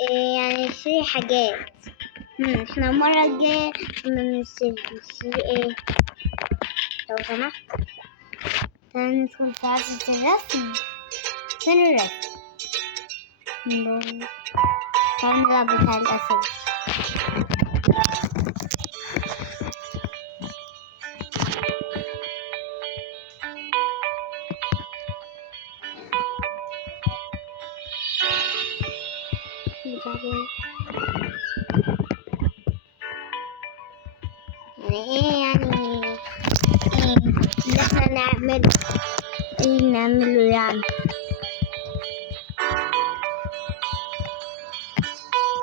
يعني نشتري حاجات. احنا المرة الجاية نشتري ايه؟ لو سمحت تعالى ندخل في عزة الرسم. فين الرسم؟ تعالى نلعب بتاع الأسد. يعني ايه اللي احنا نعمله؟ ايه نعمله يعني؟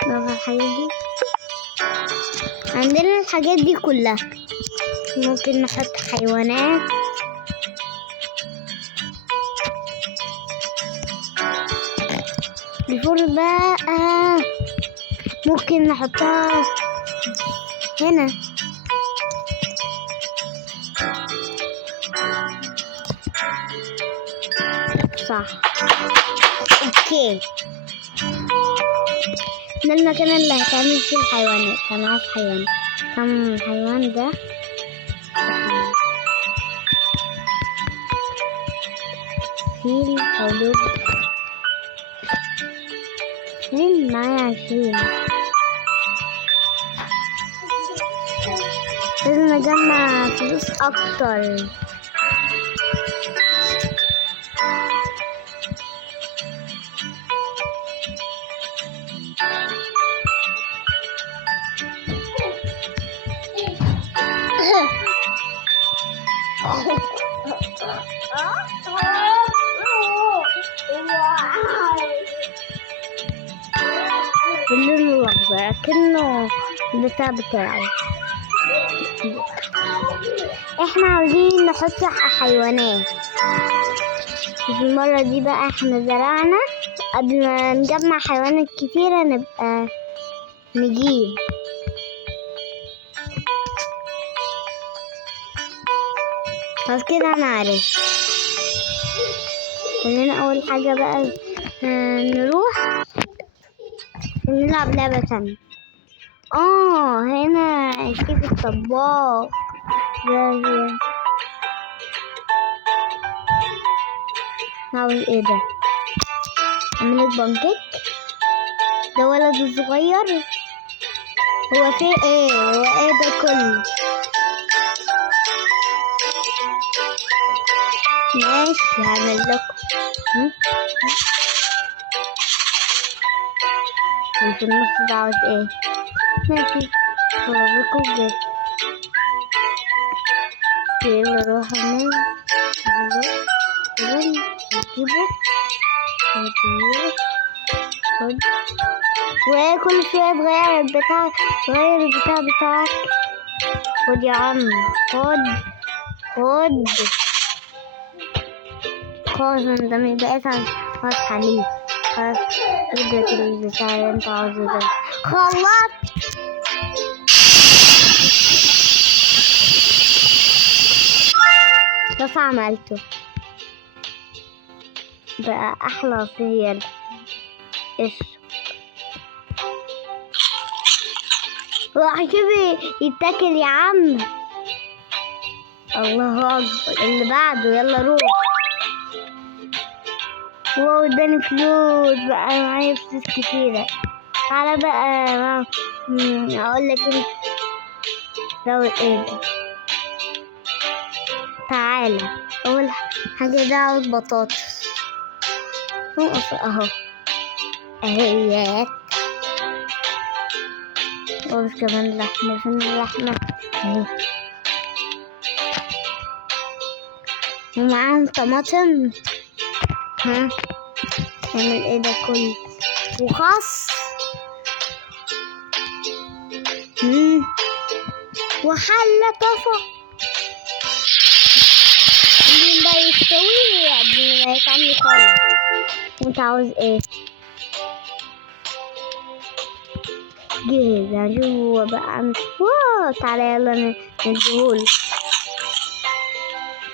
نوع الحاجات دي عندنا الحاجات دي كلها. ممكن نحط حيوانات. الفور بقى ممكن نحطها هنا. صح. اوكي، ده المكان اللي هتعمل فيه الحيوانات. انا عايز حيوان. كم الحيوان ده؟ فيل او دب. فيل معايا 20. لازم نجمع فلوس اكتر. باللون الأخضر كأنه البتاع بتاعه. احنا عاوزين نحط حيوانات. المرة دي بقى احنا زرعنا. قبل ما نجمع حيوانات كتيرة نبقى نجيب. بس كده انا عارف. خلينا اول حاجة بقى نروح نلعب لعبة تانية. هنا شيف الطباخ. عاوز ايه ده؟ اعملك بانكيك. ده ولد صغير. هو في ايه؟ هو ايه ده كله؟ ماشي هعمل لكم. في النص ده عاوز ايه؟ ماشي هوريكم بس. يلا نروح نجيبه خد. وكل شوية تغير البتاع. غير البتاع بتاعك. خد يا عم. خد. خلاص انت مبقاش خلاص عليك. خلاص اديت البتاع اللي انت عاوزه ده. خلاص بس عملته بقى احلى صيد. راح كده يتاكل يا عم. الله اكبر. اللي بعده يلا روح. واو اداني فلوس بقى. معايا فلوس كتيرة. تعالى بقى اقول لك انت لو ايه ده. تعالى اول حاجة ده عاوز بطاطس. نقص اهو اهيات. ومش كمان لحمة. فين اللحمة؟ اهي. ومعاهم طماطم. نعمل ايه ده كله؟ وخس. وحلة طفى. مين بقى يستوي قبل ما يتعمل خالص؟ وانت عاوز ايه؟ جاهز. هنشوف بقى. واو تعالى يلا نديهوله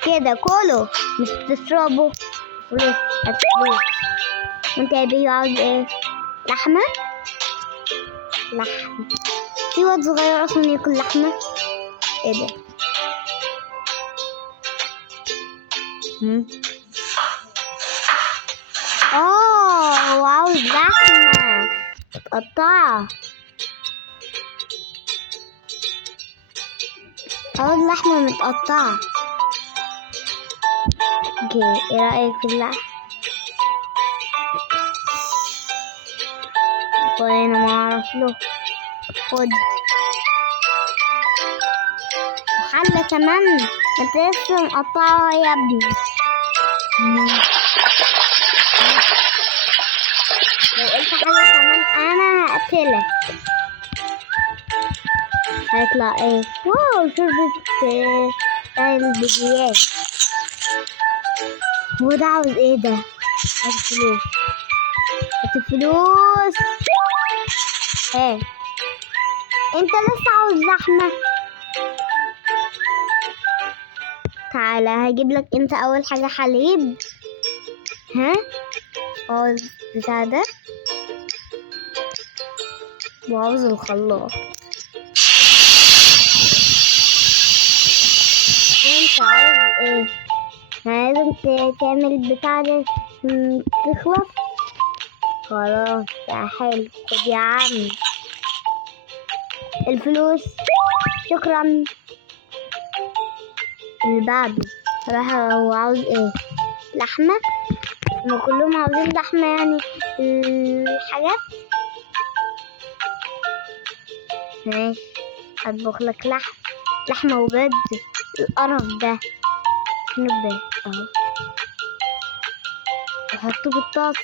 كده كله. مش تشربه. هات فلوس. وانت يا بيه عاوز ايه؟ لحمة؟ لحم. في واد صغير اصلا ياكل لحمة؟ ايه ده؟ هو عاوز لحمة متقطعة. عاوز لحمة متقطعة. اوكي، ايه رأيك في اللحم؟ وانا ما اعرف له. خد وحلة كمان، انت لسه مقطعها يا ابني. لو قلت حاجة كمان انا هقتلك. هيطلع ايه؟ واو، شوربة البديات. هو ده عاوز ايه ده؟ عاوز فلوس. هات الفلوس. ايه؟ انت لسه عاوز لحمة؟ تعالى هجيب لك انت اول حاجة حليب. ها؟ عاوز بتاع ده وعاوز الخلاط. انت عاوز ايه؟ لازم تعمل بتاع ده تخلص. خلاص ده حلو. خد يا عم الفلوس. شكرا. اللي بعده راح هو عاوز ايه؟ لحمة. هما كلهم عاوزين لحمة يعني. الحاجات ماشي. اطبخ لك لحمة وبيض. القرف ده. فين البيض؟ اهو. احطه بالطاسة.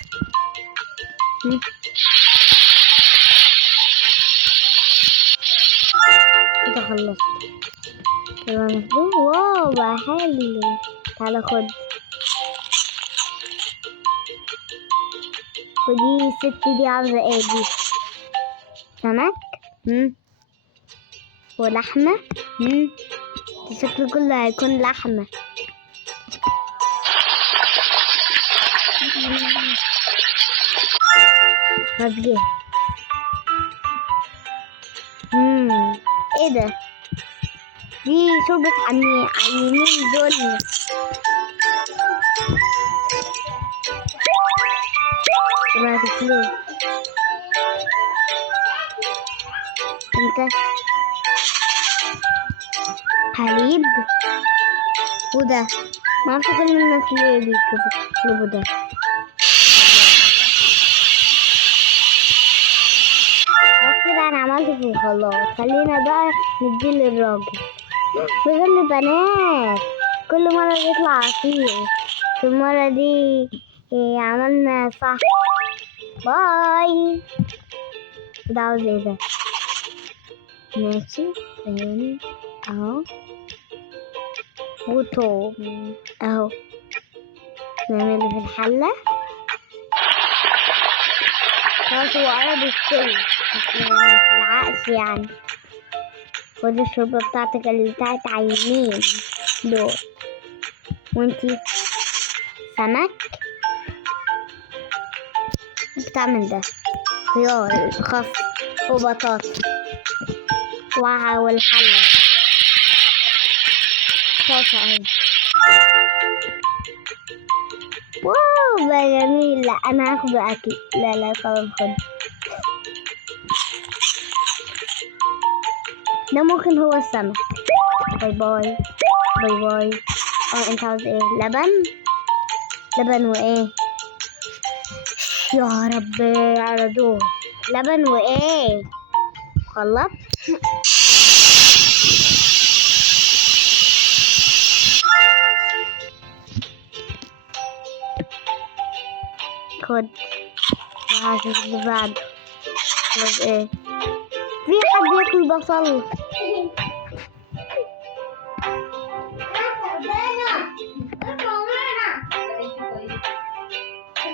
كده خلصت. كده مسلوق. واو بقى حلو. تعالى خد. ودي الست دي عاوزة ايه دي؟ سمك. ولحمة. الشكل كله هيكون لحمة. هتجي. ايه ده؟ دي شوربة عينين دول. طلعت الفلوس. انت حليب. وده معرفش كل الناس ليه بيطلبوا ده. بس كده انا عملته في الخلاط. خلينا بقى نديه للراجل. بظل بنات كل مرة بيطلع عصير. في المرة دي عملنا صح. باي. ده عاوز ايه ده؟ ماشي تاني اهو. وطوم اهو. نعمله في الحلة. خلاص هو قرب يستوي. متزعقش يعني. خد الشوربة بتاعتك اللي بتاعت عينين دول. وانتي سمك. بتعمل ده خيار خس وبطاطس والحلة. صوصة اهي. واو بقى جميل. لا انا هاخده اكل. لا خلاص خد. ده ممكن هو السمك. باي باي. باي باي. انت عاوز ايه؟ لبن وايه؟ يا ربي على دول. لبن وايه؟ خلط. خد. وهشوف اللي بعده. عاوز ايه؟ في حد ياكل بصل؟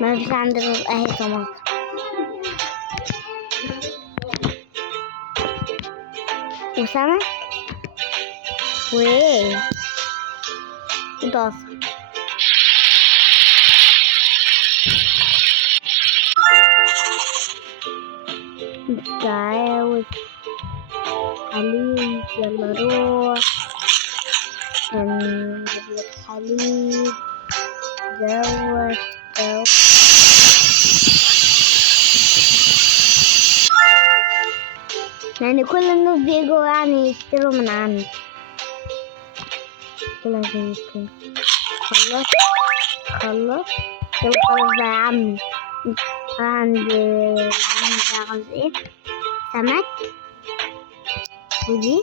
ما فيش عندنا اهي طماطم. وسمك وايه؟ وطاسة. تعالوا حليب، يلا روح نجيب لك حليب. دوت يعني كل الناس بيجوا يعني يشتروا من عندي كده زي كده. خلص يلا خلاص بقى يا عمي. عند العم ده عاوز ايه؟ سمك. ودي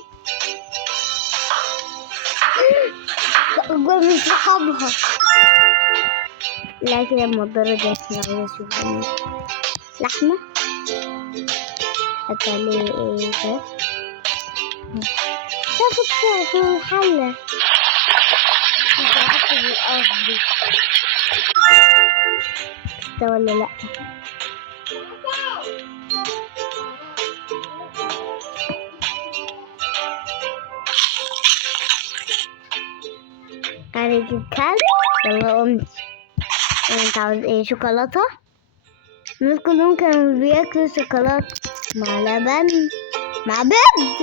جوه مش رقبها. لا كده المضرة دي عشان عاوز اشوف لحمة. حط عليه ايه ده؟ تاخد في الحلة. حط بالقصد دي استوى ولا لأ؟ عايز الكلب. يلا قمت. انت عاوز ايه؟ شوكولاتة. الناس كلهم كانوا بياكلوا شوكولاتة مع لبن مع بيض.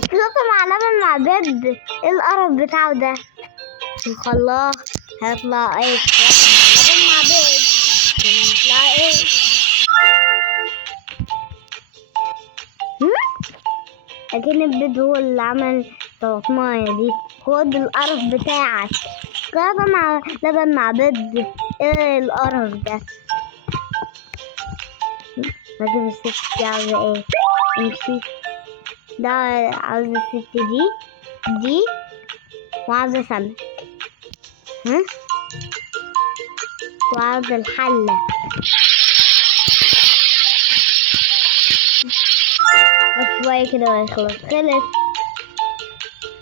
شوكولاتة مع لبن مع بيض. ايه القرف بتاعه ده؟ الخلاط هيطلع ايه؟ شوكولاتة مع لبن مع بيض هيطلع ايه؟ لكن البيض هو اللي عمل الطماطماية دي. هو ده القرف بتاعك. شوكولاتة مع لبن مع بيض. ايه القرف ده؟ لازم الست دي عاوزة ايه؟ امشي. ده عاوزة الست دي وعاوزة سمك. وعاوزة الحلة. شوية كده ويخلص. خلص.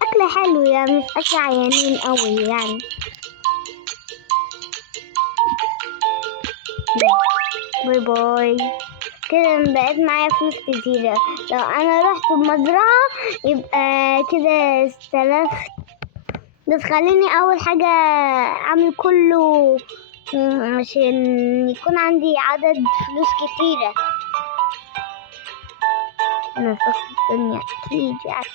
أكل حلو يعني مش أكل عيانين قوي يعني. باي باي. كده بقيت معايا فلوس كتيرة. لو أنا رحت بمزرعة يبقى كده استلفت. بس خليني أول حاجة أعمل كله عشان يكون عندي عدد فلوس كتيرة. أنا فخر الدنيا أكيد يعني.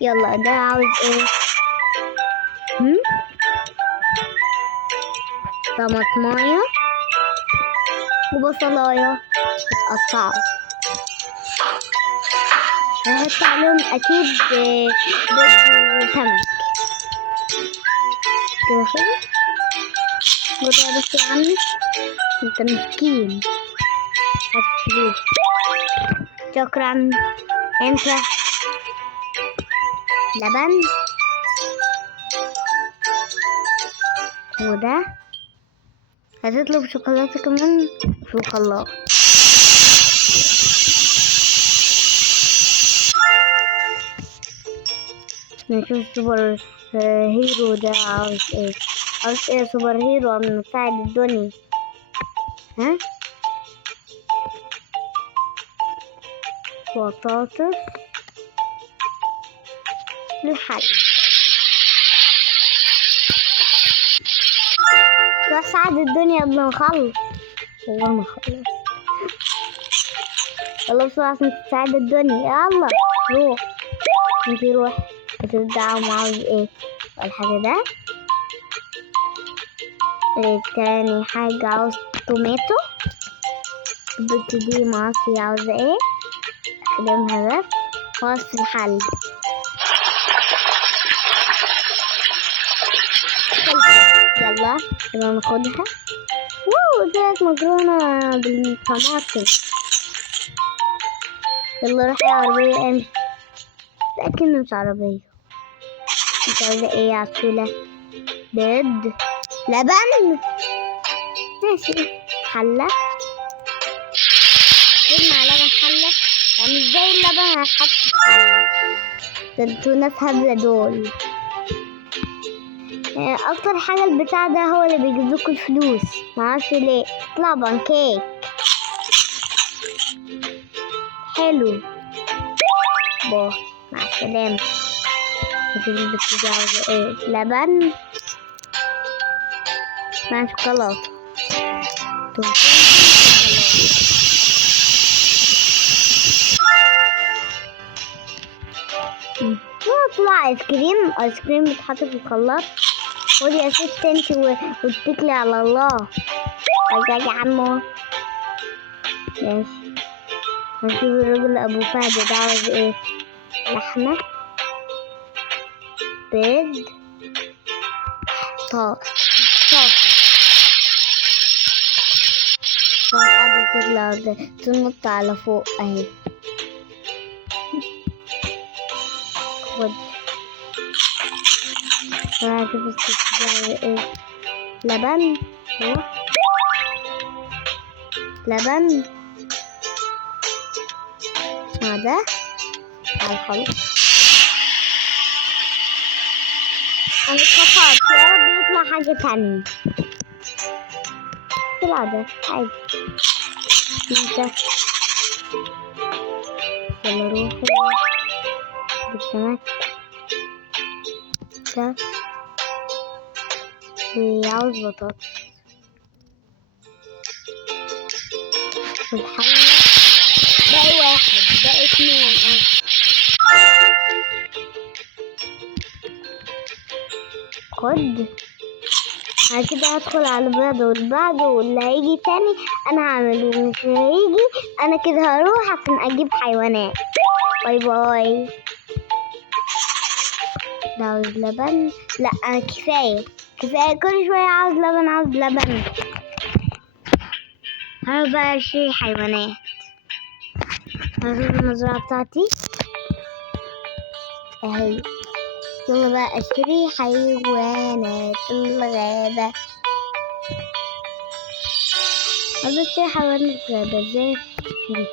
يلا ده عاوز ايه؟ طماطمايه وبصلايه اتقطعوا. هحط عليهم اكيد بيض وسمك كده. وده بس يا عمي انت مسكين. هات فلوس. شكرا. انت لبن وده هتطلب شوكولاتة كمان في الخلاط. نشوف سوبر هيرو ده عاوز ايه؟ عاوز ايه سوبر هيرو من مساعد الدنيا؟ بطاطس للحل. روح ساعد الدنيا قبل ما نخلص. والله ما خلص. خلصوا عشان تساعد الدنيا. يلا روح. انتي روح وتبدأ عاوز ايه؟ اول حاجة ده. تاني حاجة عاوز توميتو. البت دي معرفش عاوزة ايه. اخدمها بس خلاص في الحل. يلا ناخدها. طلعت مكرونة بالطماطم. يلا روح يا عربية امشي. لكن مش عربية. انت عاوزة ايه يا عسولة؟ بيض لبن ماشي. حلة بيض مع لبن حلة. يعني ازاي اللبن هيتحط في الحلة؟ ده انتوا ناس هبلة دول. اكتر حاجة البتاع ده هو اللي بيجيبلكوا الفلوس. معرفش ليه. اطلع بانكيك حلو. مع السلامة. نشوف البت دي عاوزة ايه. لبن مع شوكولاتة. طلع ايس كريم بيتحط في الخلاط. خدي يا ست انت واتكلي على الله. رجعي يا عمو. ماشي. هنشوف الراجل ابو فهد ده عاوز ايه. لحمة، بيض، طاسة. قاعدة تنط على فوق اهي. خد. وهشوف الست ايه. لبن. لبن ده على الخليط. انا اتخطأت، يا رب يطلع حاجة تانية. طلع ده عادي. انت يلا روحي بالسمك ده. وعاوز بطاطس والحلة. باقي واحد، باقي اتنين. خد. انا كده هدخل على البيض والبعض، واللي هيجي تاني انا هعمله، ومش هيجي انا كده هروح عشان اجيب حيوانات. باي باي. ده عاوز لبن. لا انا كفايه كل شويه عاوز لبن. هروح بقى اشتري حيوانات. هروح المزرعه بتاعتي اهي. يلا بقى اشتري حيوانات الغابة. عايزة اشتري حيوانات الغابة. ازاي اشتري؟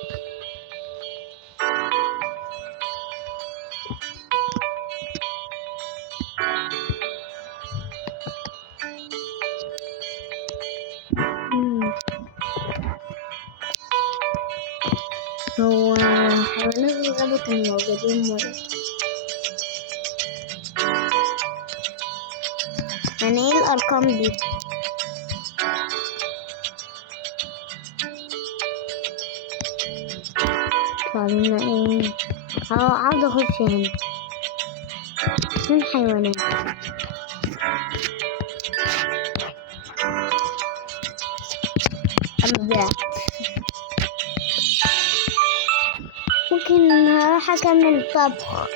هو حيوانات الغابة كانوا موجودين مرة. يعني ايه الارقام دي؟ طالما ايه؟ عاوزة اخش هنا. فين حيوانات؟ ابدأ. ممكن هروح اكمل طبخ.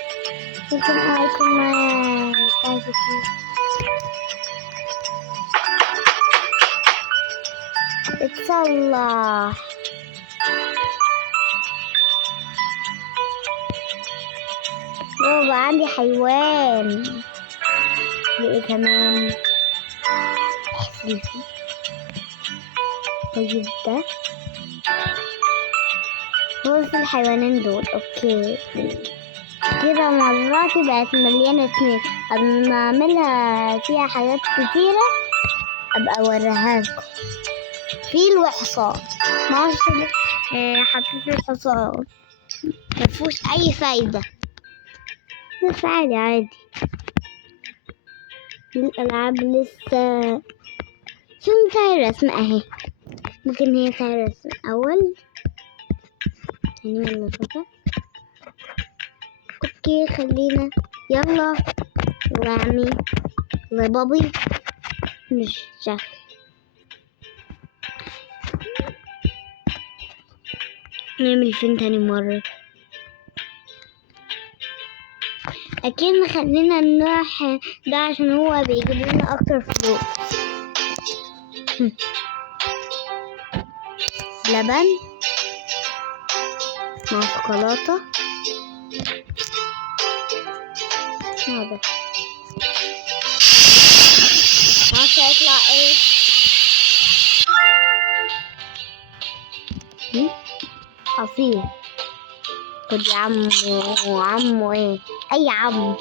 ممكن اكل معايا طاسة. اتصلح. بقى عندي حيوان. ايه كمان؟ احسن. طيب ده بص الحيوانين دول. اوكي كده مزرعتي بقت مليانة اتنين. قبل ما اعملها فيها حاجات كتيرة ابقى اوريها لكم. فيل وحصان. معرفش حطيت الحصان مفيهوش اي فايدة، بس عادي. الالعاب لسه. شو انتهي الرسم اهي. ممكن هي انتهي الرسم اول يعني من الفكرة. اوكي خلينا يلا رامي لبابي. مش شكل. نعمل فين تاني مرة. اكيد خلينا نروح ده عشان هو بيجيب لنا اكتر فلوس. لبن مع شوكولاتة. هذا معرفش هيطلع ايه. عصير. خد يا عمو ايه. اي عمو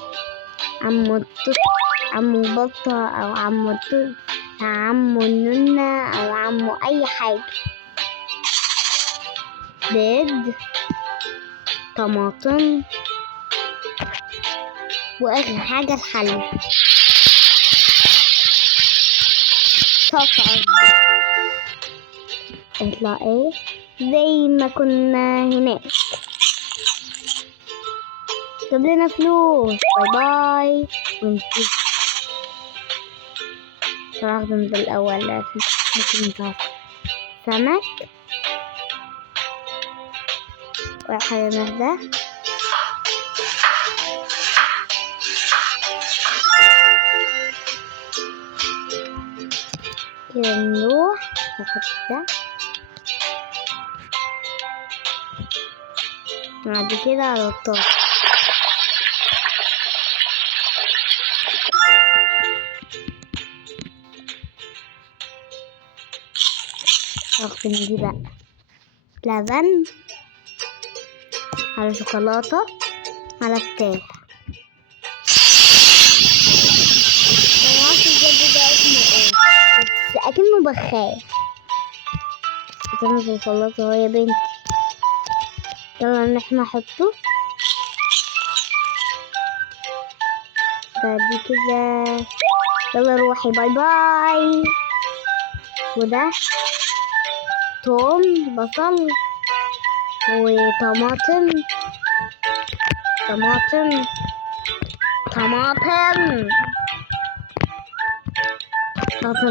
التوت، عمو بطة او عمو التوت، عمو النونة او عمو اي حاجة. بيض، طماطم، واخر حاجة الحلة. طاسة. نطلع ايه زي ما كنا هناك. جاب لنا فلوس. باي باي. ونشوف هنخدم بالأول لكن ممكن نطلع سمك. وحاجة نهدى. كده نروح ناخد ده. بعد كده على الطاولة. واخدين دي بقى لبن على شوكولاتة على فطير. معرفش بجد ده اسمه ايه بس اكنه بخاخ. كنت شوكولاتة اهو يا بنتي. يلا ان احنا نحطه بعد كده. يلا روحي. باي باي. وده توم بصل وطماطم. طماطم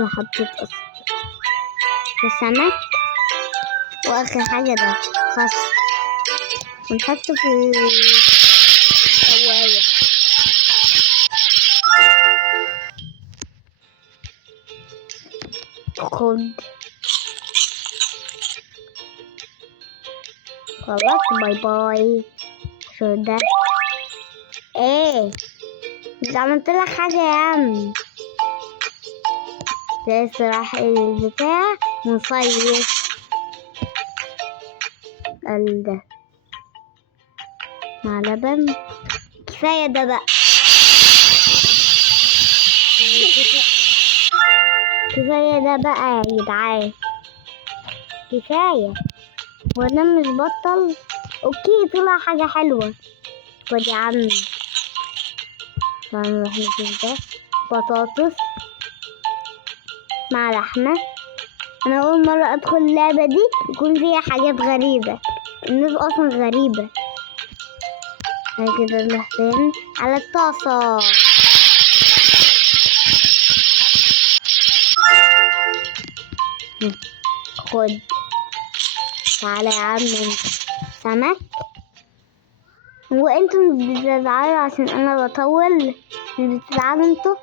حطيت أصلا وسمك. واخر حاجة ده خس ونحطه في الشواية. خد خلاص. باي باي. شو ده ايه؟ مش عملت لك حاجة يا عم. لسه راح البتاع مصيف ده مع لبن. كفاية ده بقى. كفاية ده بقى يا جدعان. كفاية. وانا مش بطل. اوكي طلع حاجة حلوة. خد يا عم. هنروح نشوف ده. بطاطس مع لحمة. انا اول مرة ادخل اللعبة دي يكون فيها حاجات غريبة. الناس اصلا غريبة. كده نروح فين؟ على الطاسة. خد تعالى يا عم سمك. وانتم مش بتزعلوا عشان انا بطول؟ مش بتزعلوا انتوا؟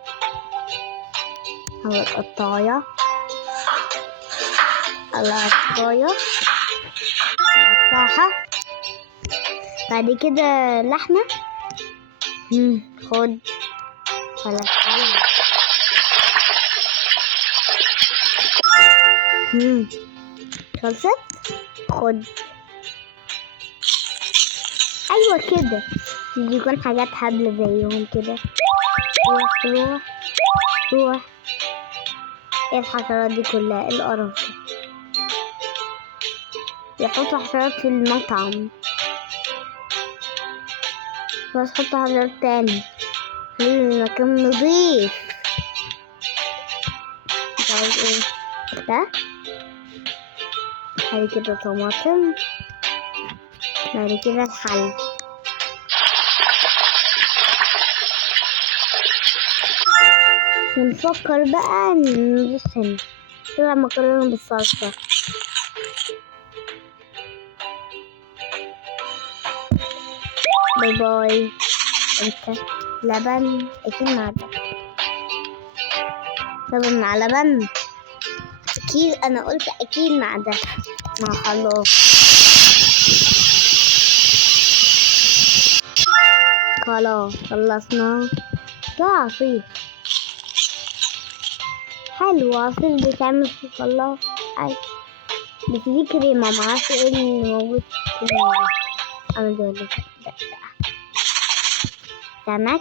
على القطاية. على القطاية نقطعها. بعد كده لحمة. خد على الحل. خلصت. خد. ايوه كده يكون حاجات هبلة زيهم كده. روح روح. ايه الحشرات دي كلها؟ ايه القرف ده؟ يحطوا حشرات في المطعم بس حطوا حشرات تاني. خلي المكان نضيف. مش عاوز ايه ده. بعد كده طماطم. بعد كده الحل. ونفكر بقى ندوس هنا. طلع مكرونة بالصلصة. باي باي. انت لبن اكيد مع ده. لبن مع لبن اكيد. انا قلت اكيد مع ده. مع خلاص. خلصنا. ده عصير حلو. عصير بيتعمل في الخلاط عادي. بس دي كريمة معرفش ايه اللي موجود في الكريمة. انا دول سمك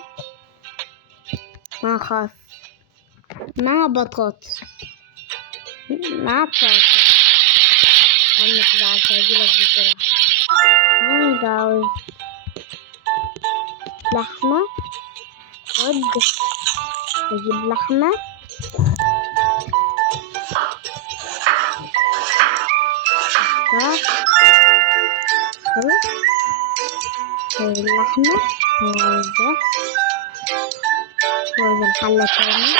مع خس مع بطاطس مع طاسة. انا كده عارفة اجيلك بسرعة. انا عاوز لحمة. خد اجيب لحمة. خلص. اللحمة وعايزة الحلة تاني.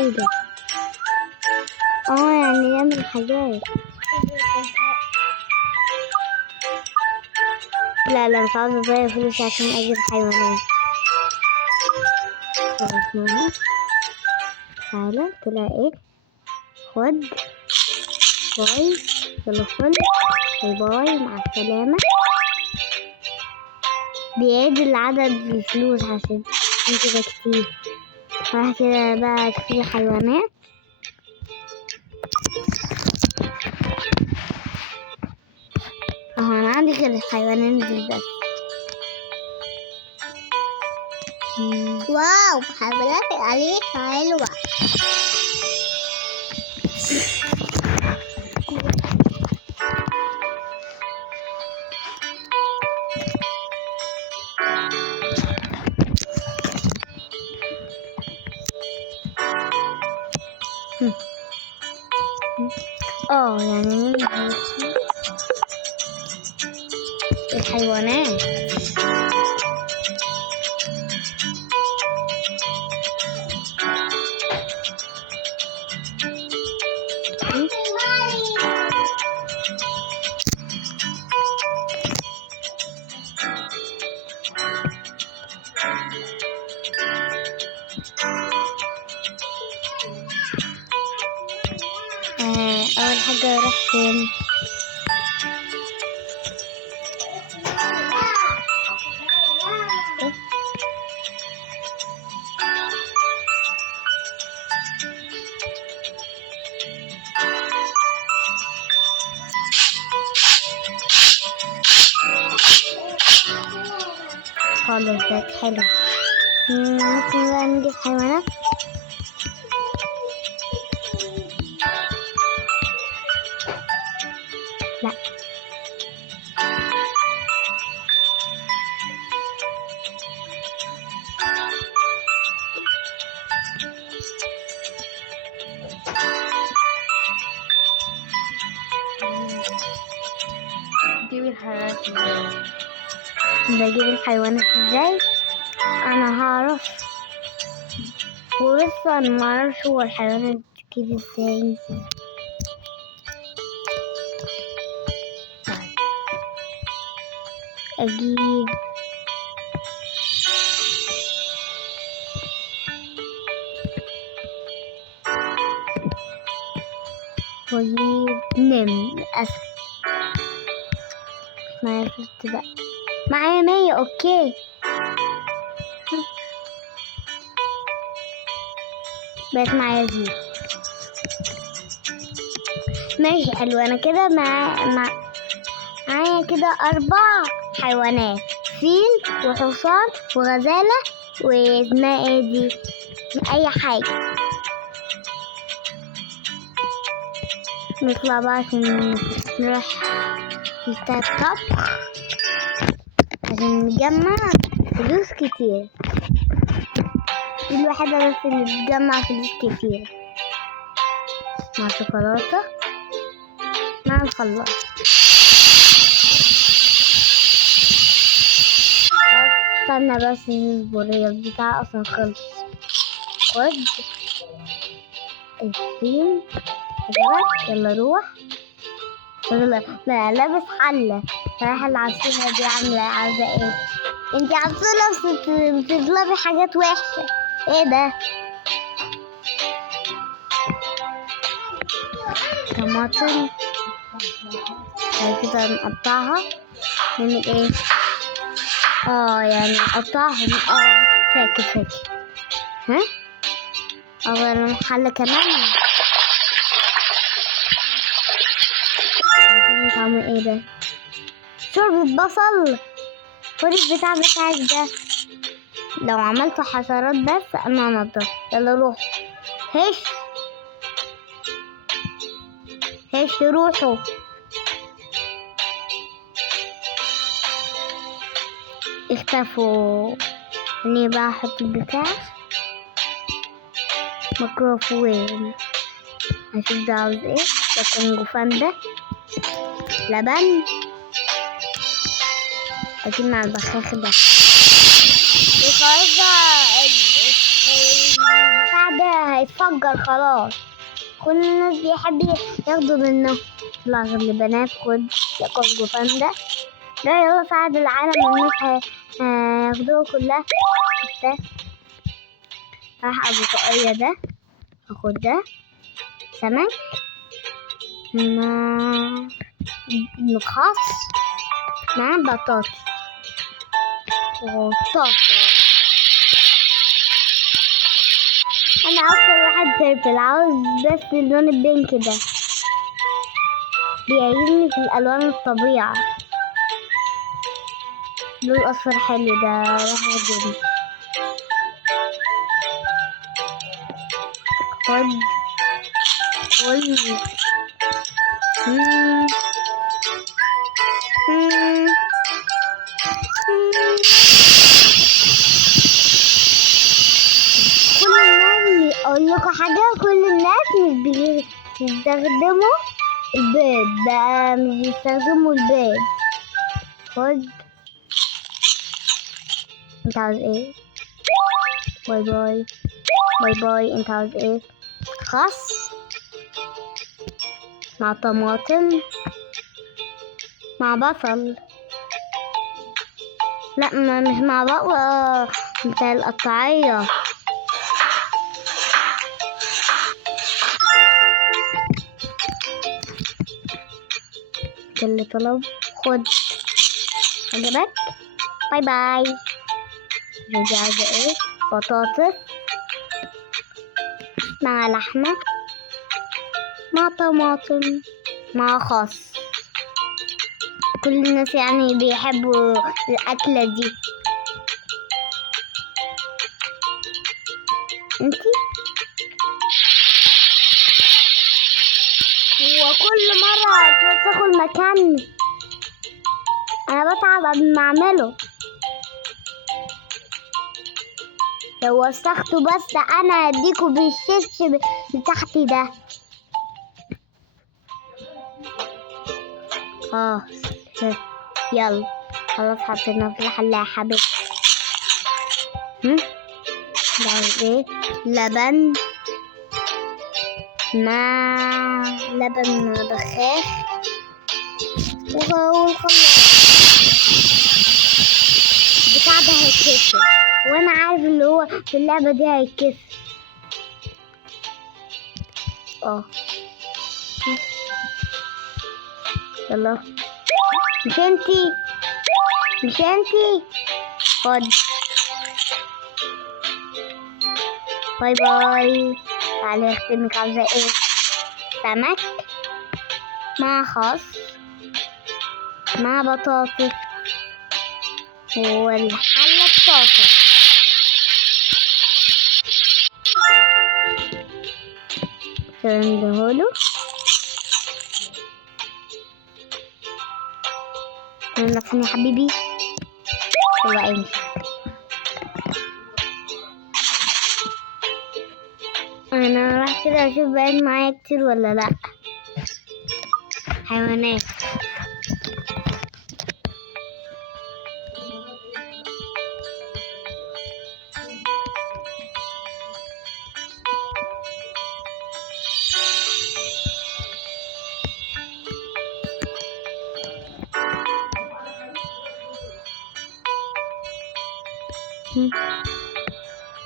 ايه ده؟ يعني يعمل حاجات. لا مش عاوزة اضيع فلوس عشان اجيب حيوانات. خلصناها. تعالى طلع ايه؟ خد باي. يلا خد. باي مع السلامة. بيعيد العدد الفلوس عشان كده كتير. راح كده بقى في حيوانات. انا عندي غير الحيوانات دي بس. واو حيوانات عليك حلوة. يعني الحيوانات. أول حاجة أروح فين؟ خالص بقت حلو. ممكن بقى نجيب حيوانات. لا جيب الحيوانات ازاي؟ بجيب الحيوانات ازاي؟ انا هعرف. ولسه انا معرفش هو الحيوانات كده ازاي. اجيب واجيب اسد. معايا فلوس بقى. معايا 100. اوكي بقت معايا 0. ماشي حلو. انا كده معايا كده 4 حيوانات. فيل وحصان وغزالة واسمها ايه دي؟ اي حاجة. نطلع بقى عشان نروح بتاع الطبخ عشان نجمع فلوس كتير. دي الوحيدة بس اللي بتجمع فلوس كتير. مع شوكولاتة مع الخلاط. استنى بس نصبر. البتاع اصلا خلص. خد الفيل. يلا روح. لا لابس حلة. رايحة العصفورة دي عاوزة ايه؟ انتي عصفورة بتطلبي حاجات وحشة. ايه ده؟ طماطم. كده نقطعها. نعمل ايه؟ يعني نقطعهم. فاكر. ها؟ اول حلة كمان. طعمه ايه ده؟ شوربة بصل. خد البتاع بتاعك ده. لو عملت حشرات بس انا هنضف. يلا روح. هش روحوا. اختفوا. اني بقى احط البتاع. ميكروفون. هشوف ده عاوز ايه. ده كونغ ده لبن اكيد مع البخاخ ده. وخلاص البتاع ده هيتفجر خلاص. كل الناس بيحب ياخدوا منه. طلع غير البنات. خد يا كونغ ده يلا ساعد العالم. الناس هياخدوه كلها. ده راح ابو طاقية ده. هاخد ده سمك مع خس مع بطاطس وطاسة. انا اكتر واحد بيربل. عاوز بس اللون البينك ده بيعجبني في الالوان الطبيعة. اللون الاصفر حلو ده راح اجيبه. خد اقول لكم حاجه. كل الناس مش بيستخدموا البيض ده. مش بيستخدموا البيض. خد انت عاوز ايه؟ باي باي باي باي. انت عاوز ايه؟ خس مع طماطم مع بصل. لا مش مع بقى بتاع القطعية. اللي طلب. خد عجبك؟ باي باي. دي عايزة ايه؟ بطاطس مع لحمة مع طماطم مع خس. كل الناس يعني بيحبوا الأكلة دي. انتي هو كل مرة توسخوا المكان. انا بتعب قبل ما اعمله. لو وسخته بس انا هديكوا بالشيش بتاعتي ده. يلا خلاص حطينا في الحلة يا حبيبي. ده ايه؟ لبن مع بخاخ والخلاط. البتاع ده هيتكسر وانا عارف اللي هو في اللعبة دي هيتكسر. يلا مش انتي خد باي باي. تعالي اختمك. عاوزة ايه؟ سمك مع خس مع بطاطس والحلة بطاسة. سندهوله نفسني يا حبيبي. يلا امشي. انا راح كده اشوف بقيت معايا كتير ولا لا. حيوانات.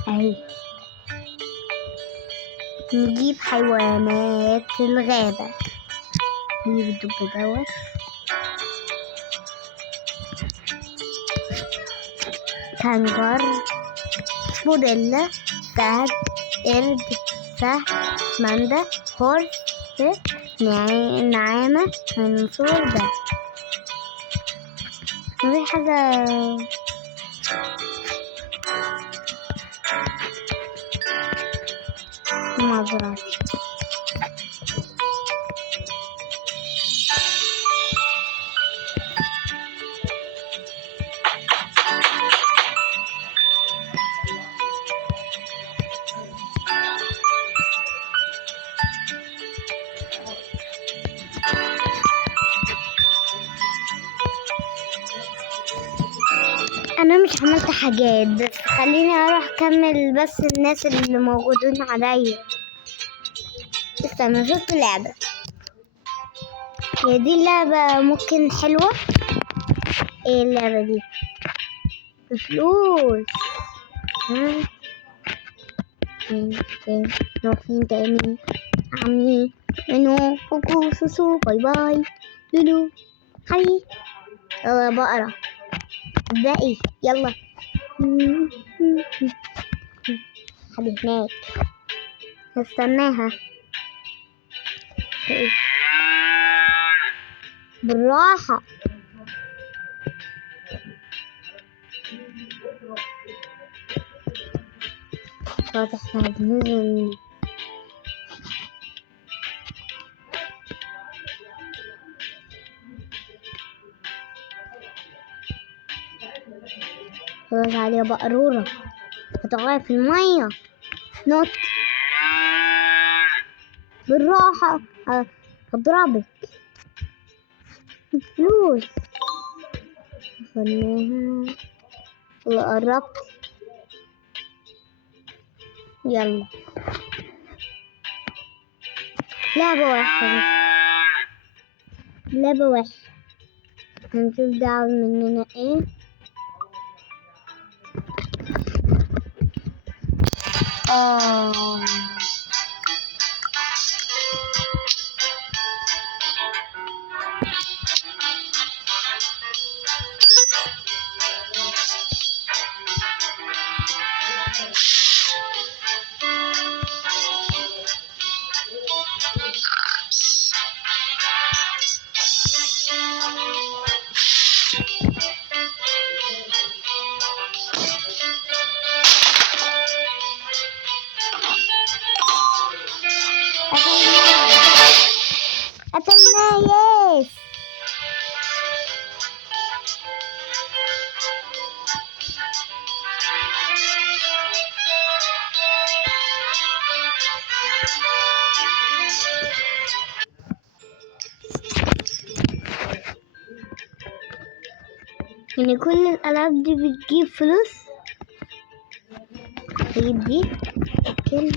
اهي نجيب حيوانات الغابة. نجيب الدب دوت. كنجر غوريلا سهل قرد سهل ماندا هورس نعامة منصور ده. في حاجة مزرعتي. انا مش عملت حاجات، بس خليني اروح اكمل بس الناس اللي موجودين عليا. استنى شفت اللعبة، هي دي اللعبة ممكن حلوة. ايه اللعبة دي؟ بفلوس. ها فين نروح فين تاني؟ عمي منو كوكو سوسو باي باي لولو حي. يلا بقرا باقي يلا. حد هناك هستناها. بالراحة. خلاص احنا بننزل. خلاص عليها بقرورة هتقع في المية. نط بالراحة هضربك. فلوس خليها. قربت. يلا لعبة وحشة، لعبة وحشة. هنشوف ده عاوز مننا ايه. قتلناه. يس يعني كل الألعاب دي بتجيب فلوس. هجيب دي كل.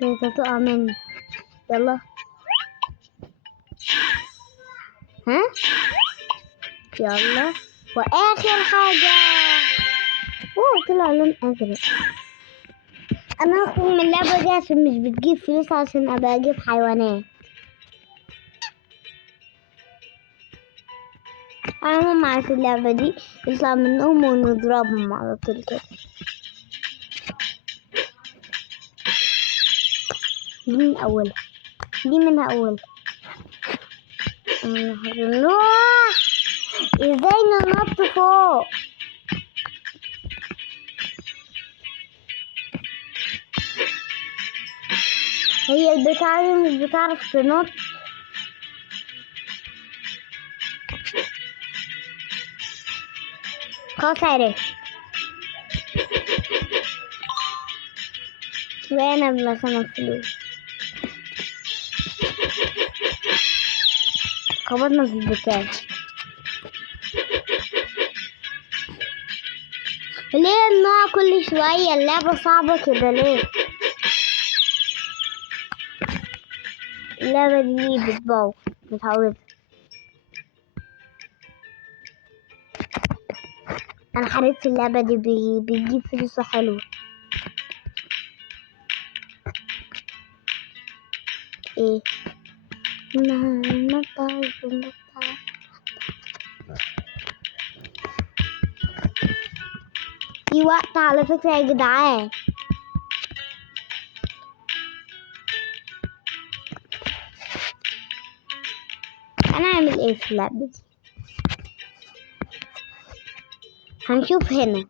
كده تقع مني. يلا ها يلا. واخر حاجة طلع لون ازرق. انا هخرج من اللعبة دي عشان مش بتجيب فلوس، عشان ابقى اجيب حيوانات. انا ما عارف اللعبة دي يطلع منهم ونضربهم على طول كده. دي من اولها، دي منها اولها. نروح ازاي ننط فوق؟ هي البتاعة دي مش بتعرف تنط. خلاص عرفت. وانا بلغنا الفلوس. خبطنا في البتاع. ليه النوع كل شوية؟ اللعبة صعبة كده ليه؟ اللعبة دي بتبوظ متعودة. انا حريت اللعبة دي بتجيب فلوس حلوة. ايه؟ في وقت على فكرة يا جدعان. انا اعمل ايه في اللعبة دي؟ هنشوف هنا.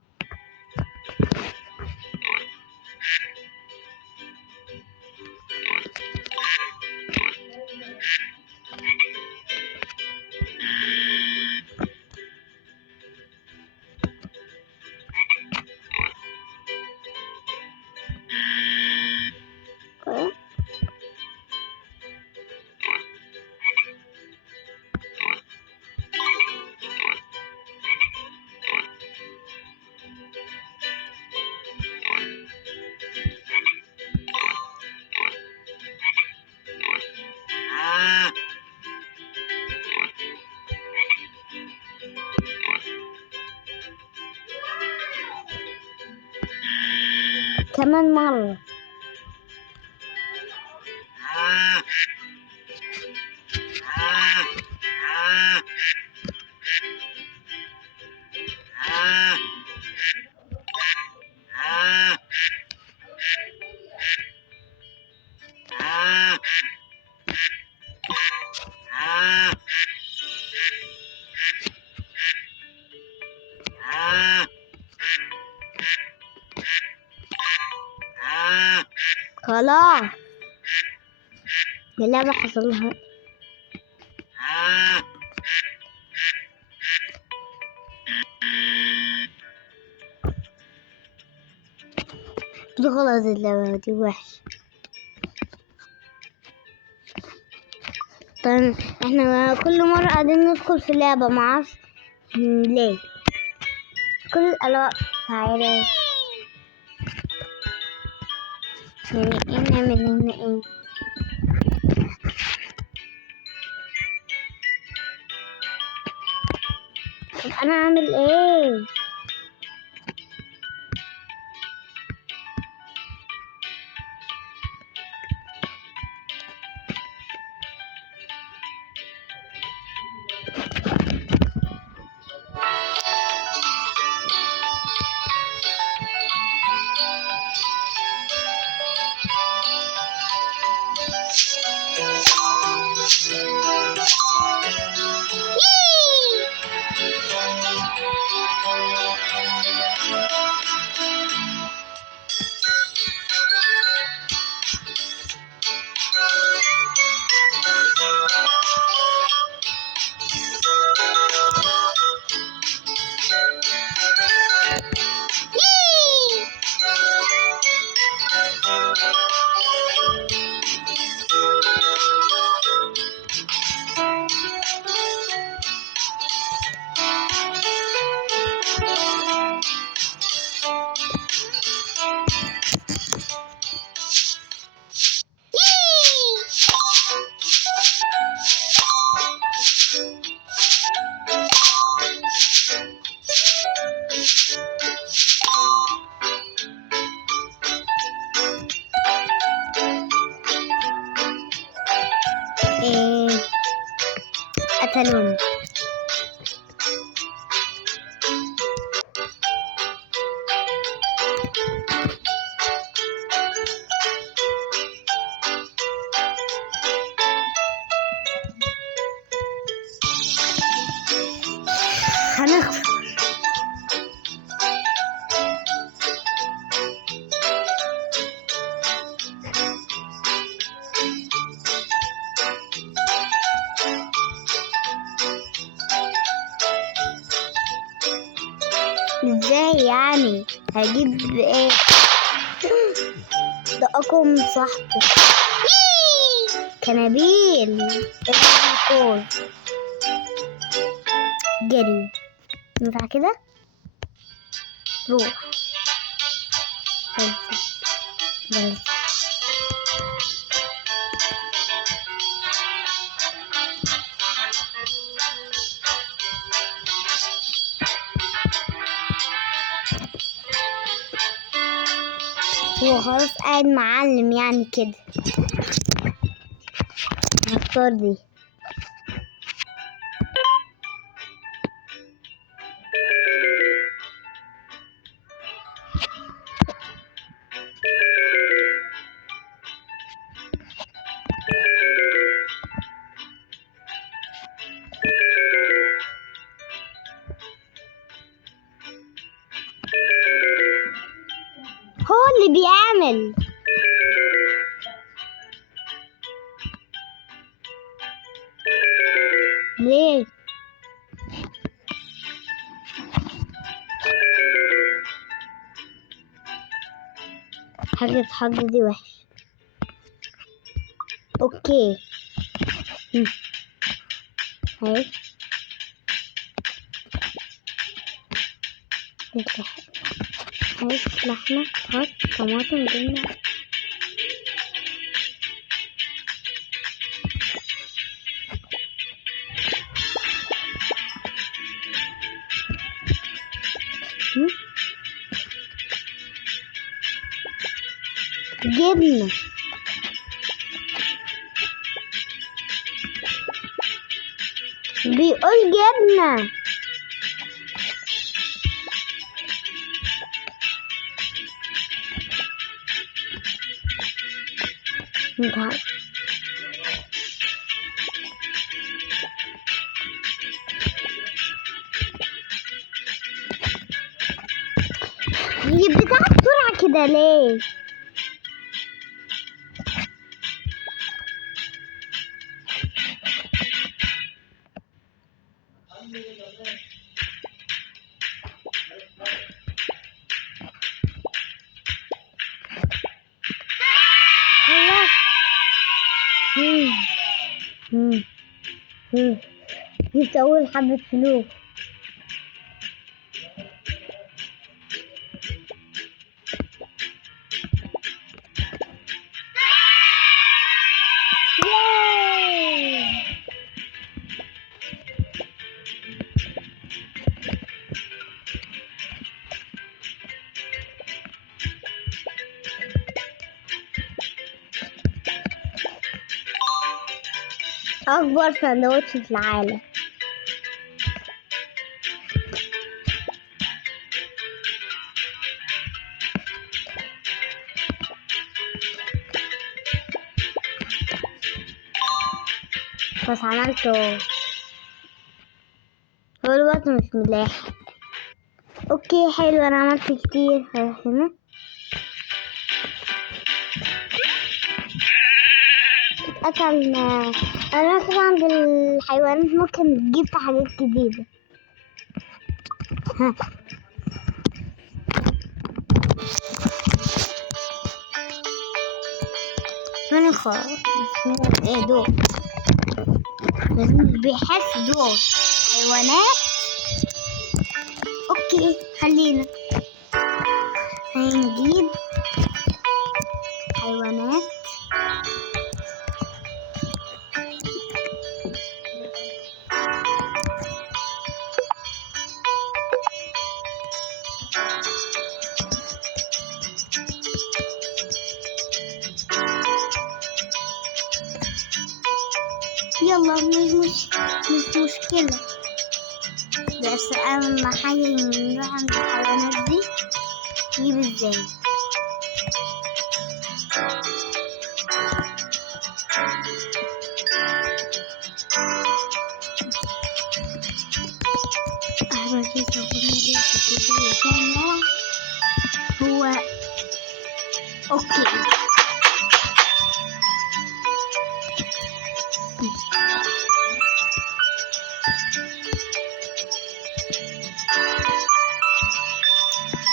كمان مرة. خلاص اللعبة حصل لها. خلاص اللعبة دي وحشة. طيب احنا كل مرة قاعدين ندخل في اللعبة، معرفش ليه. كل الوقت تعالى يعني ايه نعمل هنا ايه؟ طب انا اعمل ايه؟ قتلوني. هنخسر. ازاي يعني؟ هجيب ايه؟ ده اقوى من صاحبه. كنابيل الكوز جري. ينفع كده؟ روح. بس. هو خلاص قاعد معلم يعني كده. اختار دي. هو اللي بيعمل. ليه؟ حاجة دي وحش. اوكي. هاي لحمة، خس، طماطم، جبنة. جبنة. بيقول جبنة. هي بتاع بسرعة كده ليه؟ جبت أول حبة فلوس. أكبر سندوتش في العالم. بس عملته. هو الوقت مش ملاحق. اوكي حلو، انا عملت كتير. هنا قتلنا. انا طبعا بالحيوانات ممكن تجيب حاجات جديدة. من خلاص ايه دول؟ لازم بيحس دول حيوانات. اوكي خلينا هنجيب حيوانات. يلا مش مشكلة. بس أهم حاجة نروح عند الحيوانات دي نجيب ازاي. هو اوكي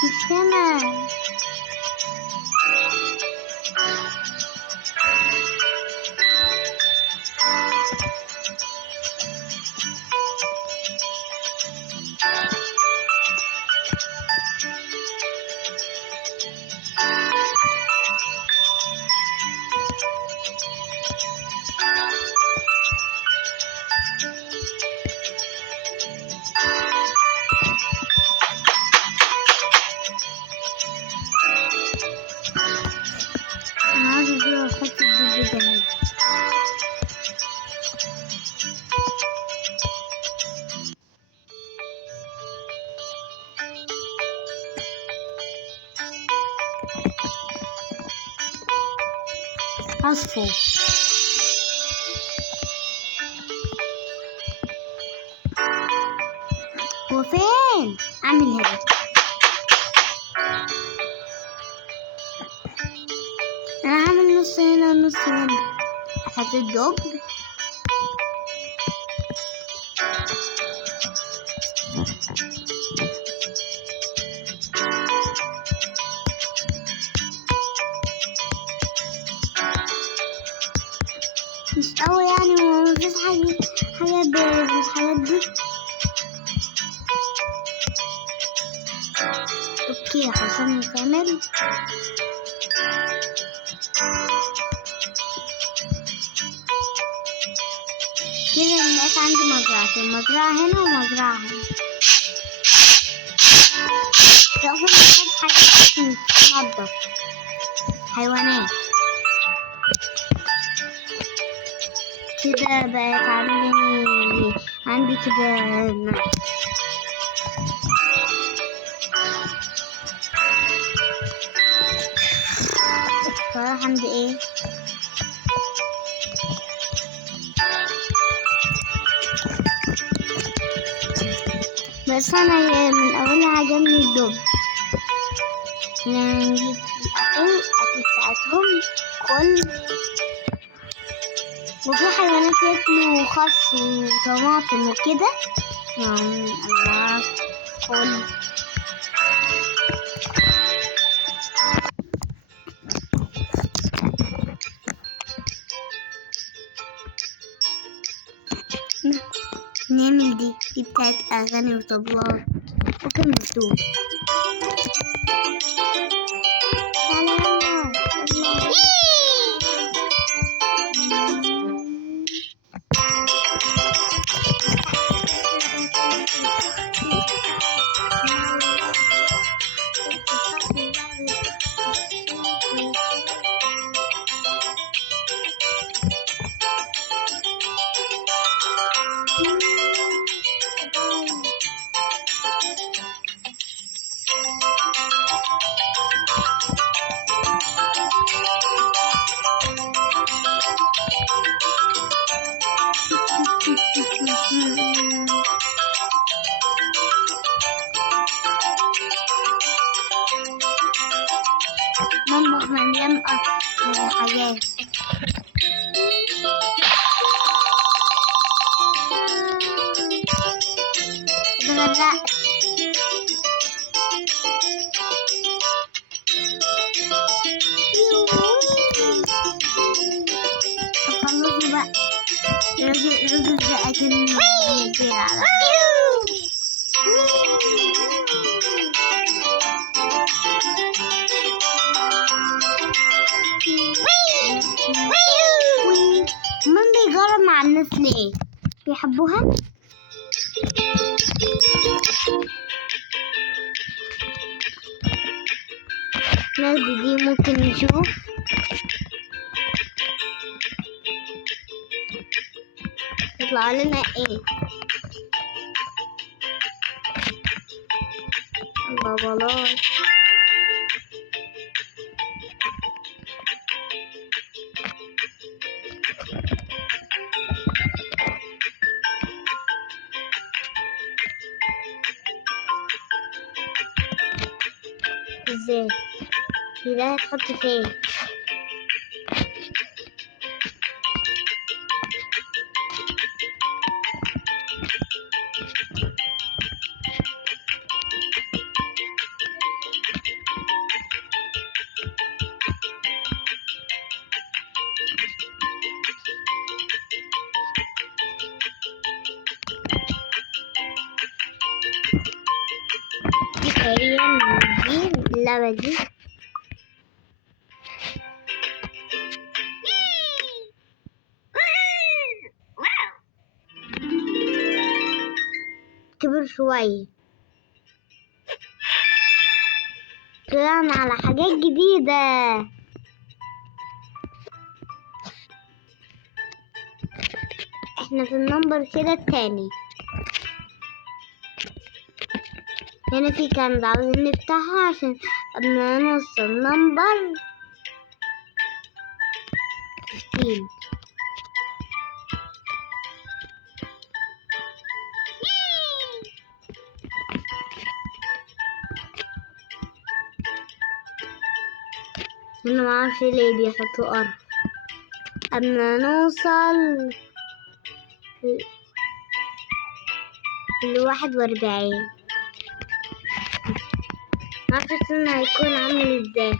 مش هنا. عصفور. هو فين؟ اعمل هنا. انا هعمل نص هنا ونص هنا. احط الدب. مش قوي يعني، ومفيش حاجة بالحاجات دي. اوكي عشان يكمل. كده بقيت عندي مزرعتين، مزرعة هنا ومزرعة هنا. ده أصلا محتاج حاجات عشان تنضف حيوانات. كده بقت عندي كده صراحة عندي ايه، بس انا من اولها عجبني الدب. نجيب الاكل بتاعتهم كل، وفي حيوانات ياكلوا خس وطماطم وكده، يعني انا معرفش كل. نعمل دي بتاعت اغاني وطبلات وكلمة دول. مطبخ مليان حاجات. اتغرقت. خلصوا بقى. الراجل ده أكنه بيطير على من بيجرب مع الناس ليه؟ بيحبوها؟ دي ممكن نشوف. يطلع لنا ايه؟ الله بلاش. ازاي؟ ده هتحط فين؟ دي تقريبا دي اللعبة دي. كبر شوية. طلعنا على حاجات جديدة. احنا في النمبر كده التاني. هنا في كنز عاوزين نفتحها عشان قبل ما نوصل نمبر مين. انا معرفش ليه بيحطوا قرف. اما نوصل ل41 معرفش السن هيكون عامل ازاي.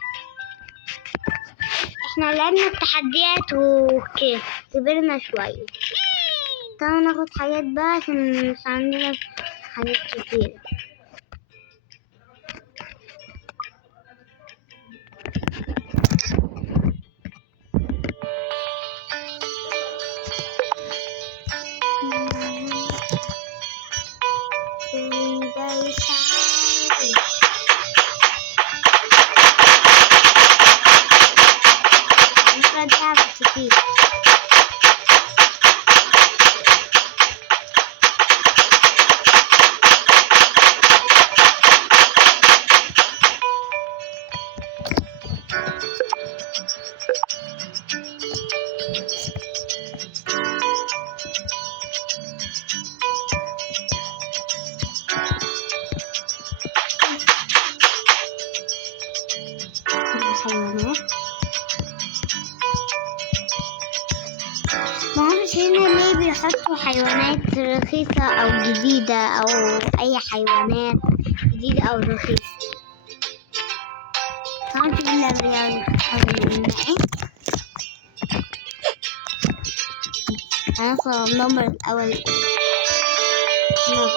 احنا لعبنا التحديات وكبرنا شوية. تعالوا ناخد حاجات بقى عشان مش عندنا حاجات كتير. معرفش هنا ليه بيحطوا حيوانات رخيصة أو جديدة أو أي حيوانات جديدة أو رخيصة. معرفش إلا حيوانات هندخل النمبر الأول. يلا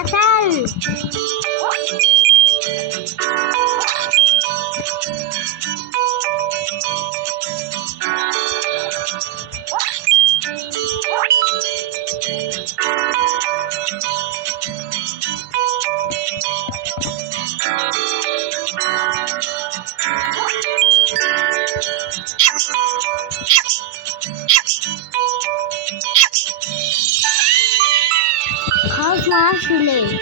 اتقتل. خلاص معرفش ليه.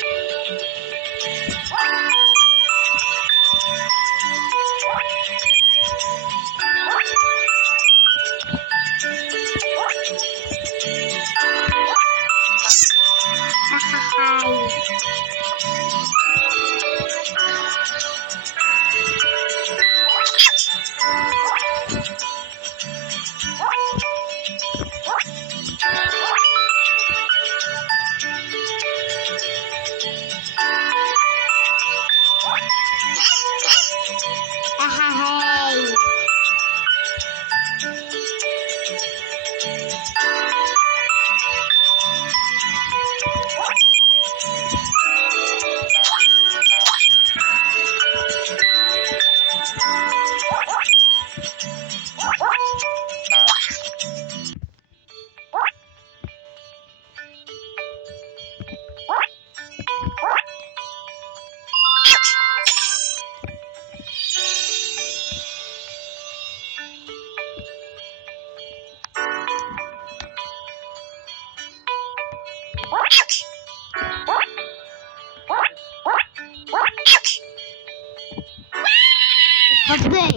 اتفضلي.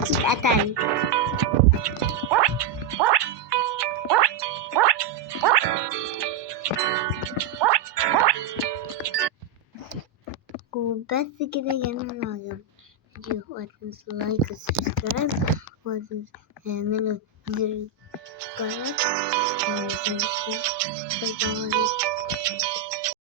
اتقتل. وبس كده يا جماعة، لو عجبكم الفيديو وتنسوا لايك وسبسكرايب وتعملوا زر الجرس. باي باي.